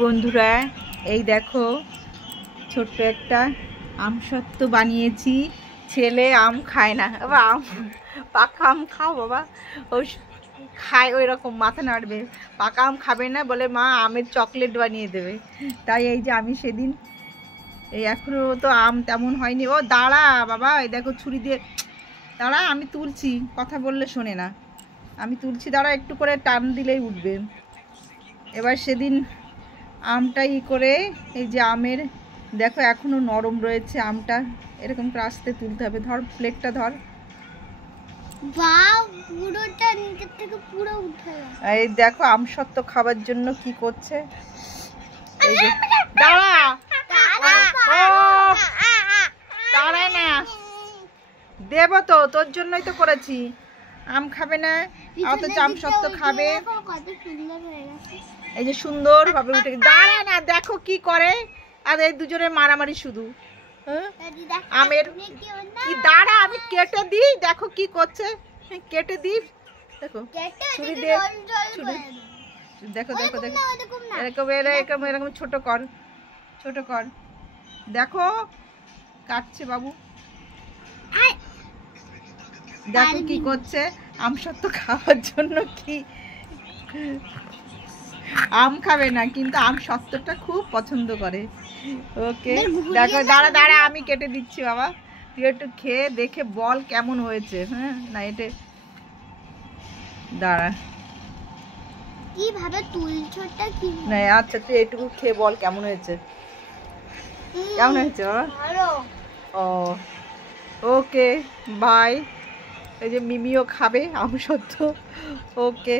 বন্ধুরা এই দেখো ছোট্ট একটা আমসত্ত্ব বানিয়েছি। ছেলে আম খায় না, বাবা আম পাকা আম খাও বাবা। ওই খায় ওই রকম মাথা নাড়বে, পাকা আম খাবে না, বলে মা আমের চকলেট বানিয়ে দেবে। তাই এই যে আমি সেদিন এই এখনো তো আম তেমন হয়নি। ও দাঁড়া বাবা, এই দেখো ছুরি দিয়ে দাঁড়া, আমি তুলছি, কথা বললে শোনে না। আমি তুলছি, দাঁড়া, একটু করে টান দিলেই উঠবে। এবার সেদিন আমটা করে এই যে আমের দেখো এখনো নরম রয়েছে আমটা, এরকম করে আস্তে তুলতে হবে। ধর প্লেটটা ধর, পুরোটা নিচের থেকে পুরো উঠে গেছে। এই দেখো আমসত্ত্ব খাবার জন্য কি করছে। এই যে দাঁড়া, দাঁড়া না, দেবো তো, তোর জন্যই তো করেছি। আম খাবে না, অথচ আমসত্ত্ব খাবে। এই যে সুন্দর ভাবে উঠে, দাঁড়া না, দেখো কি করে। আর এই দুজনের মারামারি শুধু। আমের কি, দাঁড়া আমি কেটে দিই, দেখো কি করছে, কেটে দিই, দেখো ছুরি দিয়ে ছুরি, দেখো দেখো দেখো এরকম এরকম এরকম ছোট কর, ছোট কর, দেখো কাটছে বাবু, দেখো কি করছে। আমসত্ত্ব খাওয়ার জন্য কি, আম খাবে না কিন্তু আমসত্ত্বটা খুব পছন্দ করে। ওকে দেখো, দাঁড়া দাঁড়া আমি কেটে দিচ্ছি বাবা, তুই একটু খেয়ে দেখে বল কেমন হয়েছে। হ্যাঁ না, এটা দাঁড়া, কিভাবে তুলছোটা কি না আচ্ছা তুই এটুকু খেয়ে বল কেমন হয়েছে, কেমন হয়েছে বাবা। ভালো। ও ওকে বাই। এই যে মিমিও খাবে আমসত্ত্ব। ওকে।